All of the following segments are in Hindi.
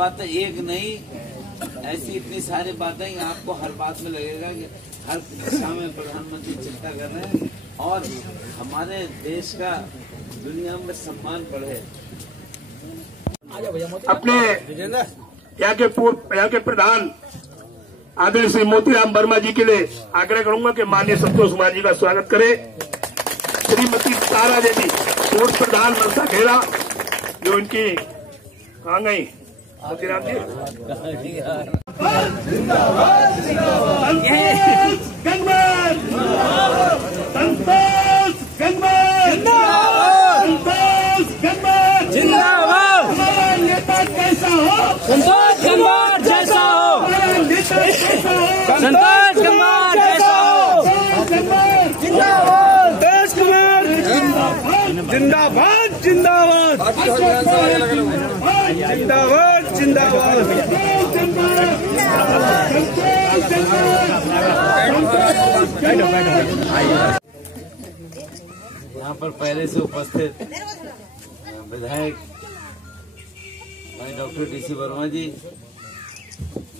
बातें एक नहीं, ऐसी इतनी सारी बातें आपको हर बात में लगेगा कि हर दिशा में प्रधानमंत्री चिंता कर रहे हैं और हमारे देश का दुनिया में सम्मान बढ़े। अपने यहाँ के प्रधान आदरणीय श्री मोतीराम वर्मा जी के लिए आग्रह करूंगा कि माननीय संतोष कुमार जी का स्वागत करें। श्रीमती तारा देवी पूर्व प्रधान मनसा खेड़ा, जो इनकी कहाँ गई मोतीराम जी। संतोष गंगवार जैसा हो, संतोष गंगवार जैसा हो, जिंदाबाद देश कुमार, जिंदाबाद जिंदाबाद जिंदाबाद जिंदाबाद। यहाँ पर पहले से उपस्थित विधायक भाई डॉक्टर डीसी वर्मा जी,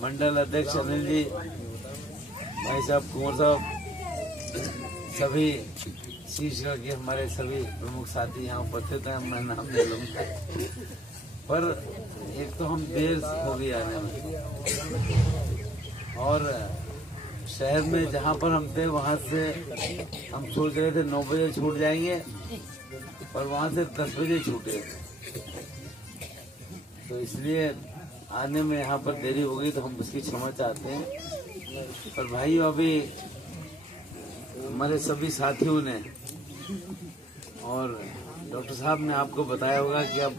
मंडल अध्यक्ष अनिल जी, भाई साहब कुंवर साहब, सभी शीर्षगढ़ के हमारे सभी प्रमुख साथी यहाँ उपस्थित हैं। मैं नाम ले लूँगा, पर एक तो हम देर हो गई आने में, और शहर में जहाँ पर हम थे वहाँ से हम सोच रहे थे 9 बजे छूट जाएंगे, पर वहाँ से 10 बजे छूटे, तो इसलिए आने में यहाँ पर देरी हो गई, तो हम उसकी क्षमा चाहते हैं। पर भाई अभी हमारे सभी साथियों ने और डॉक्टर साहब ने आपको बताया होगा कि अब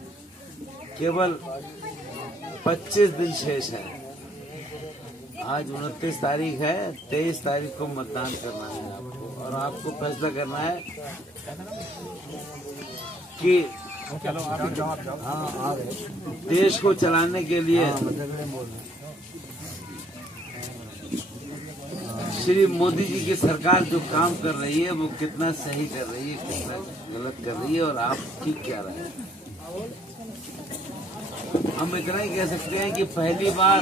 केवल 25 दिन शेष है। आज 29 तारीख है, 23 तारीख को मतदान करना है आपको, और आपको फैसला करना है कि देश को चलाने के लिए श्री मोदी जी की सरकार जो काम कर रही है वो कितना सही कर रही है, कितना गलत कर रही है, और आपकी क्या राय है। हम इतना ही कह सकते हैं कि पहली बार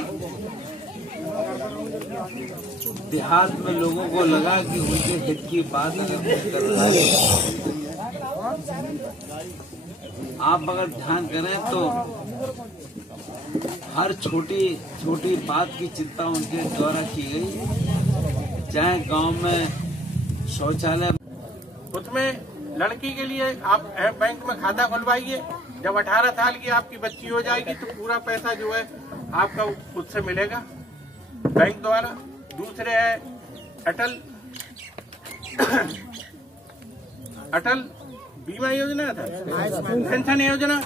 देहात में लोगों को लगा कि उनके हित की बात अगर कोई कर रहा है, आप अगर ध्यान करें तो हर छोटी छोटी बात की चिंता उनके द्वारा की गई, चाहे गांव में शौचालय, उसमें लड़की के लिए आप बैंक में खाता खुलवाइए, जब 18 साल की आपकी बच्ची हो जाएगी तो पूरा पैसा जो है आपका उससे मिलेगा बैंक द्वारा। दूसरे है अटल बीमा योजना था, पेंशन योजना,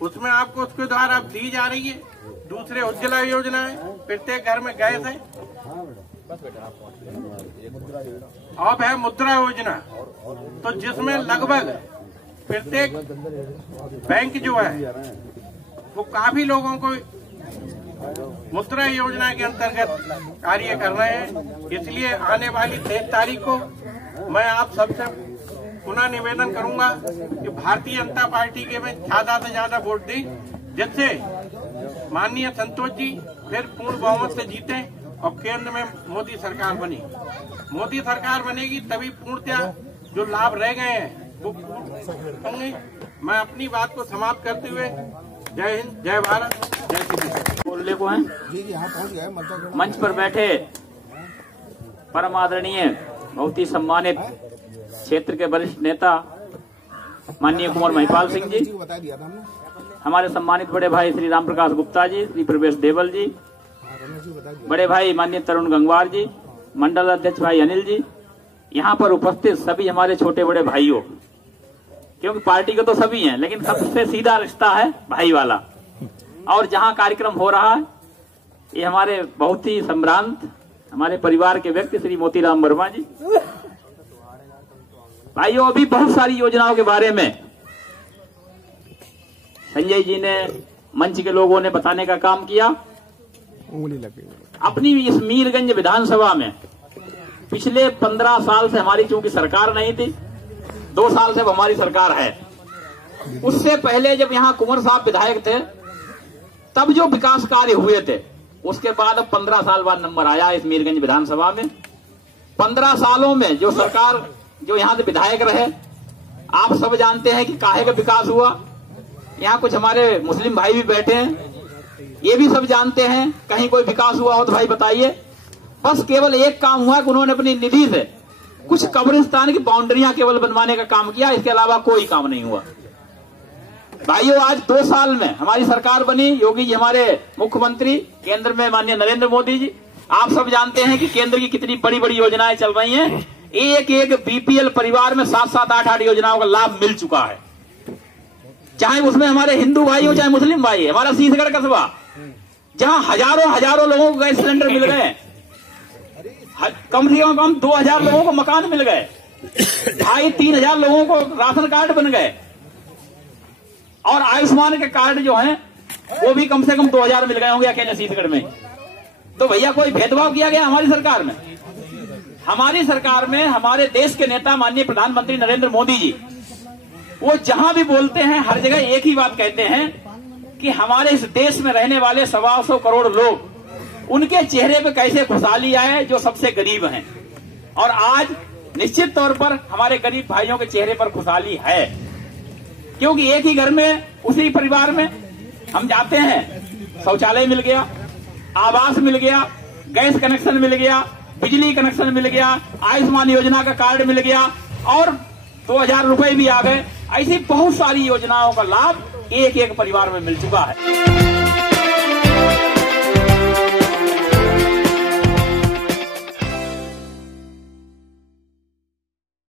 उसमें आपको उसके द्वारा अब दी जा रही है। दूसरे उज्ज्वला योजना है, प्रत्येक घर में गैस है। अब है मुद्रा योजना, तो जिसमें लगभग प्रत्येक बैंक जो है वो काफी लोगों को मुद्रा योजना के अंतर्गत कार्य कर रहे हैं। इसलिए आने वाली 23 तारीख को मैं आप सबसे पुनः निवेदन करूंगा कि भारतीय जनता पार्टी के में ज्यादा से ज्यादा वोट दें, जिससे माननीय संतोष जी फिर पूर्ण बहुमत से जीते और केंद्र में मोदी सरकार बनी। मोदी सरकार बनेगी तभी पूर्णतः जो लाभ रह गए हैं वो होंगे। मैं अपनी बात को समाप्त करते हुए जय हिंद, जय भारत, जय श्री कृष्ण बोलने को हैं। मंच पर बैठे परम आदरणीय, बहुत ही सम्मानित क्षेत्र के वरिष्ठ नेता माननीय कुंवर महिपाल सिंह जी, हमारे सम्मानित बड़े भाई श्री राम प्रकाश गुप्ता जी, श्री प्रवेश देवल जी, बड़े भाई माननीय तरुण गंगवार जी, मंडल अध्यक्ष भाई अनिल जी, यहाँ पर उपस्थित सभी हमारे छोटे बड़े भाइयों, क्योंकि पार्टी के तो सभी हैं लेकिन सबसे सीधा रिश्ता है भाई वाला। और जहाँ कार्यक्रम हो रहा है ये हमारे बहुत ही संभ्रांत हमारे परिवार के व्यक्ति श्री मोतीराम वर्मा जी। भाइयों, अभी बहुत सारी योजनाओं के बारे में संजय जी ने, मंच के लोगों ने बताने का काम किया। अपनी इस मीरगंज विधानसभा में पिछले 15 साल से हमारी चूंकि सरकार नहीं थी, 2 साल से अब हमारी सरकार है। उससे पहले जब यहाँ कुंवर साहब विधायक थे तब जो विकास कार्य हुए थे उसके बाद अब 15 साल बाद नंबर आया इस मीरगंज विधानसभा में। 15 सालों में जो सरकार, जो यहाँ से विधायक रहे, आप सब जानते हैं कि काहे का विकास हुआ। यहाँ कुछ हमारे मुस्लिम भाई भी बैठे हैं, ये भी सब जानते हैं। कहीं कोई विकास हुआ हो तो भाई बताइए। बस केवल एक काम हुआ कि उन्होंने अपनी निधि से कुछ कब्रिस्तान की बाउंड्रियां केवल बनवाने का काम किया, इसके अलावा कोई काम नहीं हुआ। भाइयों, आज 2 साल में हमारी सरकार बनी, योगी जी हमारे मुख्यमंत्री, केंद्र में माननीय नरेंद्र मोदी जी। आप सब जानते हैं कि केंद्र की कितनी बड़ी बड़ी योजनाएं चल रही हैं। एक एक बीपीएल परिवार में 7-7, 8-8 योजनाओं का लाभ मिल चुका है। चाहे उसमें हमारे हिंदू भाई हो चाहे मुस्लिम भाई। हमारा शीशगढ़ कस्बा, जहां हजारों लोगों को गैस सिलेंडर मिल गए, कम से कम 2000 लोगों को मकान मिल गए, 2,500-3,000 लोगों को राशन कार्ड बन गए, और आयुष्मान के कार्ड जो हैं वो भी कम से कम 2000 मिल गए होंगे अकेले शीशगढ़ में। तो भैया कोई भेदभाव किया गया हमारी सरकार में? हमारी सरकार में हमारे देश के नेता माननीय प्रधानमंत्री नरेंद्र मोदी जी, वो जहां भी बोलते हैं हर जगह एक ही बात कहते हैं कि हमारे इस देश में रहने वाले 125 करोड़ लोग, उनके चेहरे पे कैसे खुशहाली आए जो सबसे गरीब हैं। और आज निश्चित तौर पर हमारे गरीब भाइयों के चेहरे पर खुशहाली है, क्योंकि एक ही घर में, उसी परिवार में हम जाते हैं, शौचालय मिल गया, आवास मिल गया, गैस कनेक्शन मिल गया, बिजली कनेक्शन मिल गया, आयुष्मान योजना का कार्ड मिल गया, और 2000 रुपए भी आ गए। ऐसी बहुत सारी योजनाओं का लाभ एक एक परिवार में मिल चुका है।